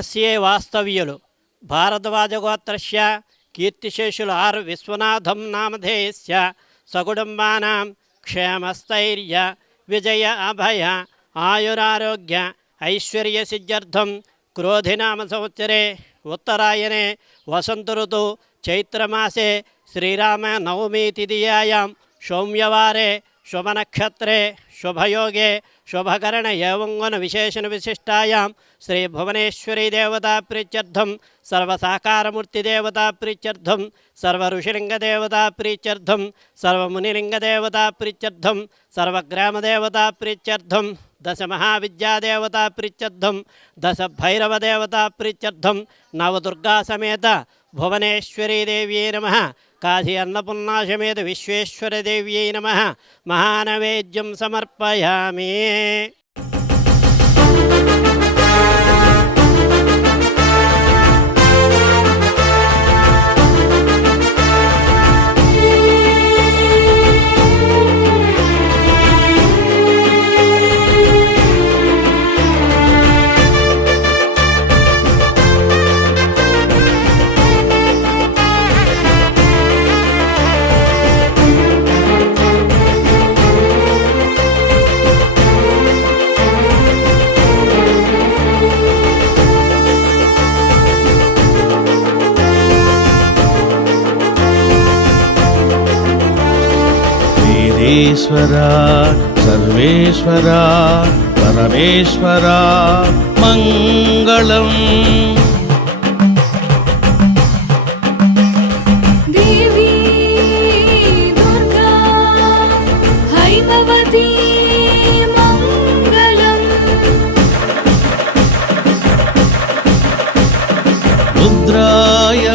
BSA వాస్తవ్యులు భారద్వాజగోత్రస్య కీర్తిశేషులు are Viswanatham నామధేయస్య సకుటుంబానాం క్షేమస్థైర్య విజయ అభయ ఆయురారోగ్య ఐశ్వర్యసిద్ధ్యర్థం క్రోధినామ సంవత్సరే ఉత్తరాయణే వసంత ఋతు చైత్రమాసే శ్రీరామనవమి తిథియాయాం సౌమ్యవారే శుభనక్షత్రే శుభయోగే శుభకరణ ఏవంగన విశేషణ విశిష్టాయాం శ్రీ భువనేశ్వరీ దేవతా ప్రీత్యర్థం సర్వసాకారమూర్తి దేవతా ప్రీత్యర్థం సర్వ ఋషిలింగ దేవతా ప్రీత్యర్థం సర్వమునిలింగ దేవతా ప్రీత్యర్థం సర్వగ్రామ దేవతా ప్రీత్యర్థం దశ మహావిద్యాదేవతా ప్రీత్యర్థం దశ భైరవ దేవతా ప్రీత్యర్థం నవదుర్గా సమేత భువనేశ్వరీ దేవ్యై నమః కాశీ అన్నపూర్ణాసమేత విశ్వేశ్వరదేవ్యై నమః మహానైవేద్యం సమర్పయామి. ఈశ్వరా సర్వేశ్వరా పరమేశ్వరా మంగళం. దేవి దుర్గా హైమవతి మంగళం. రుద్రాయ